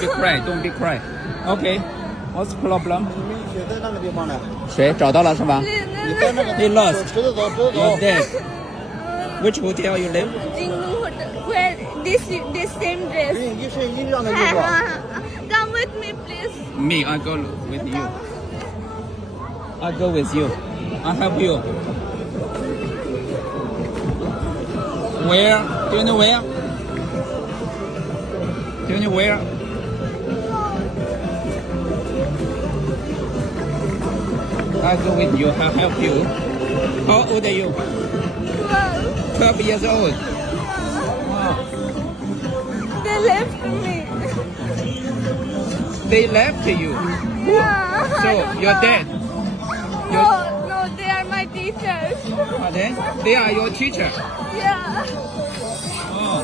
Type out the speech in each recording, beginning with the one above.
be cry, don't be cry. Okay, what's the problem? 雪在那个地方呢，谁找到了是吧你在那个 He lost. 池子走，池子 You're 走。 dead. Which hotel you live? Jingnu Hotel, where this same dress. 给你一身一样的衣服。 Come with me, please. Me, I go with you. I go with you. I help you. Where? Do you know where? Do you know where? I go with you. I help you. How old are you? 12 years old. Wow. They left me. They left you. Yeah. I So don't you're know. dead. No, they are my teachers. Are they are your teacher. Yeah. Oh.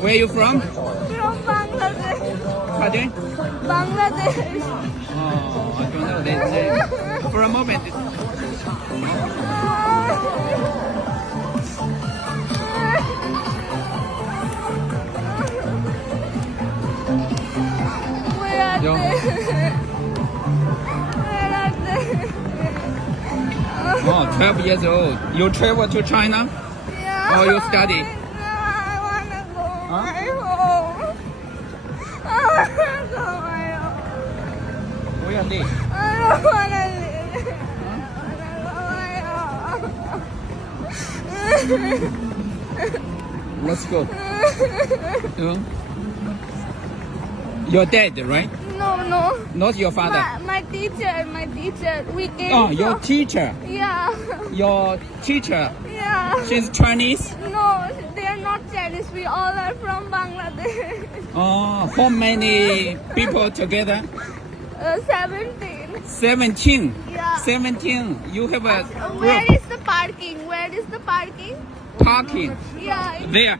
Where are you from? From Bangladesh. Pardon? Bangladesh. Oh, I don't know. They, for a moment. Where are Yo. they? Where are they? Oh, 12 years old. You travel to China? Yeah. Oh, you study? No, I wanna go Huh? my home. I wanna go my home. Where are they? I don't wanna live. I wanna go my home. Let's go. You're dead, right? No. Not your father. My teacher. We came. Oh, your from- teacher. Yeah. Your teacher. Yeah. She's Chinese. No, they are not Chinese. We all are from Bangladesh. Oh, how many people together? 17. 17. Yeah. 17. You have a Where group is the parking? parking Yeah. there.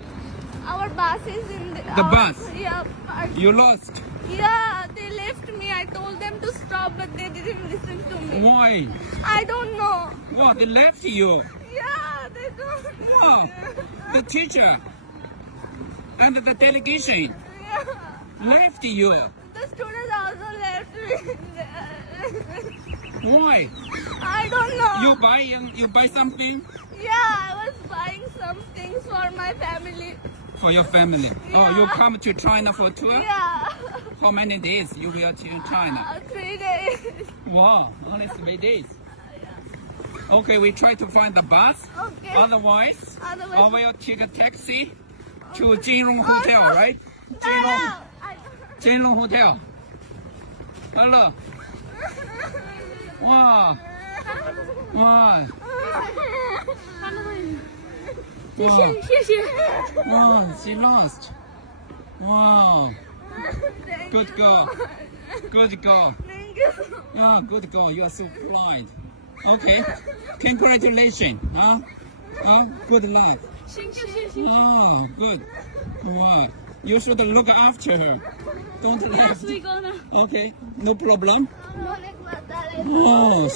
Our bus is in The our- bus? Yeah. Parking. You lost. Yeah, they left me. I told them to stop, but they didn't listen to me. Why? I don't know. Wow, they left you. Yeah, they don't. Wow. The teacher and the delegation Yeah. left you. The students also left me. Why? I don't know. You buy something Yeah, I was buying some things for my family. for your family. Oh, you come to China for tour? Yeah. How many days you will to China? 3 days. Wow, only 3 days. Okay, we try to find the bus. Okay. Otherwise, I Otherwise- will take a taxi to Jinrong Hotel, no. right? No, Jinrong, I Jinrong Hotel. Hello. Wow. Wow. Wow. 谢谢。 Wow, she lost. Wow. Good girl. Good girl. Thank you so much. Ah, good girl. You are so blind. Okay. Congratulations. Huh? Good luck. 谢谢。 Oh, good. Wow. You should look after her. Don't Yes, let. we gonna. Okay. No problem. Oh.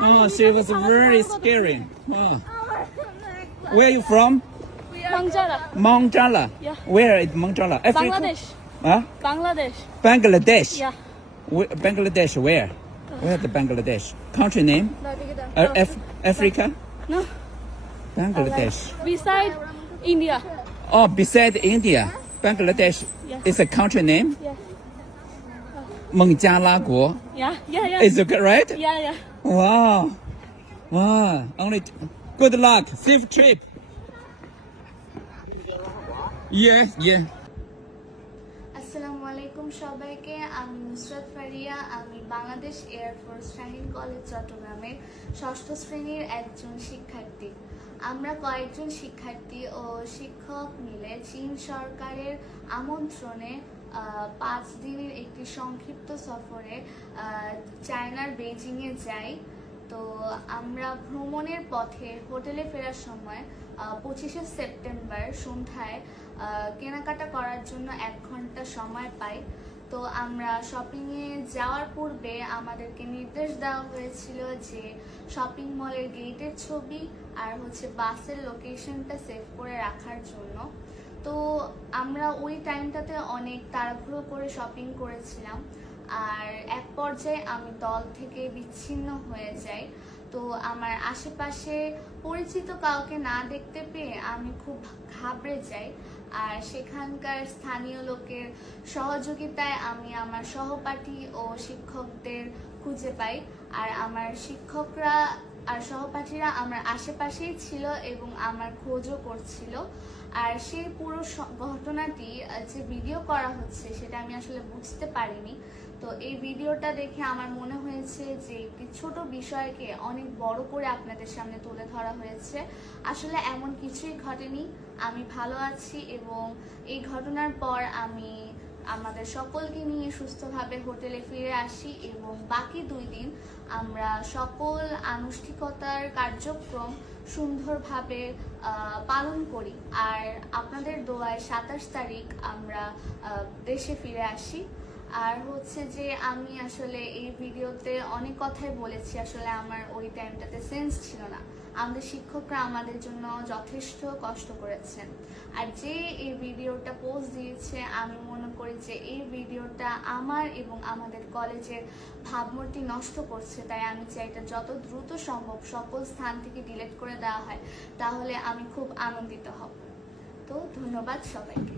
Oh, she was very scary. Wow. Where are you from? Mangjara. Mangjala. Yeah. Where is Mangjala? Africa? Bangladesh. Huh? Bangladesh. Bangladesh. Yeah. Bangladesh where? Where the Bangladesh? Country name? Africa? No. Bangladesh. Beside India. Oh, beside India. Bangladesh Yes. is a country name? Yeah. 孟加拉国. Yeah. Is it right? Yeah. Wow. Wow. Only good luck. Safe trip. Yeah. আসসালামু আলাইকুম সবাইকে। আমি নুসরাত ফারিয়া। আমি Bangladesh air force Shaheen college চট্টগ্রামের ষষ্ঠ শ্রেণীর একজন শিক্ষার্থী। আমরা কয়েকজন শিক্ষার্থী ও শিক্ষক মিলে চীন সরকারের আমন্ত্রণে 5 দিনের একটি সংক্ষিপ্ত সফরে চায়নার বেইজিংয়ে যাই। তো আমরা ভ্রমণের পথে হোটেলে ফেরার সময় 25শে সেপ্টেম্বর সন্ধ্যায় কেনাকাটা করার জন্য 1 ঘন্টা সময় পাই। তো আমরা শপিংয়ে যাওয়ার পূর্বে আমাদেরকে নির্দেশ দেওয়া হয়েছিল যে শপিং মলের গেটের ছবি আর বাসের লোকেশনটা সেভ করে রাখার জন্য। তো আমরা ওই টাইমটাতে অনেক তাড়াহুড়ো করে শপিং করেছিলাম, আর এক পর্যায়ে আমি দল থেকে বিচ্ছিন্ন হয়ে যাই। তো আমার আশেপাশে পরিচিত কাউকে না দেখতে পেয়ে আমি খুব ঘাবড়ে যাই, আর সেখানকার স্থানীয় লোকের সহযোগিতায় আমি আমার সহপাঠী ও শিক্ষকদের খুঁজে পাই। আর আমার শিক্ষকরা আর সহপাঠীরা আমার আশেপাশেই ছিল এবং আমার খোঁজও করছিল। আর সেই পুরো ঘটনাটি যে ভিডিও করা হচ্ছে সেটা আমি আসলে বুঝতে পারিনি। তো এই ভিডিওটা দেখে আমার মনে হয়েছে যে একটি ছোট বিষয়কে অনেক বড় করে আপনাদের সামনে তুলে ধরা হয়েছে। আসলে এমন কিছুই ঘটেনি, আমি ভালো আছি এবং এই ঘটনার পর আমি আমাদের সকলকে নিয়ে সুস্থভাবে হোটেলে ফিরে আসি এবং বাকি 2 দিন আমরা সকল আনুষ্ঠানিকতার কার্যক্রম সুন্দরভাবে পালন করি। আর আপনাদের দোয়ায় 27 তারিখ আমরা দেশে ফিরে আসি। আর হচ্ছে যে আমি আসলে এই ভিডিওতে অনেক কথাই বলেছি, আসলে আমার ওই টাইমটাতে সেন্স ছিল না। আমাদের শিক্ষকরা আমাদের জন্য যথেষ্ট কষ্ট করেছেন, আর যে এই ভিডিওটা পোস্ট দিয়েছে আমি মনে করি যে এই ভিডিওটা আমার এবং আমাদের কলেজের ভাবমূর্তি নষ্ট করছে। তাই আমি চাই এটা যত দ্রুত সম্ভব সকল স্থান থেকে ডিলিট করে দেওয়া হয়, তাহলে আমি খুব আনন্দিত হব। তো ধন্যবাদ সবাইকে।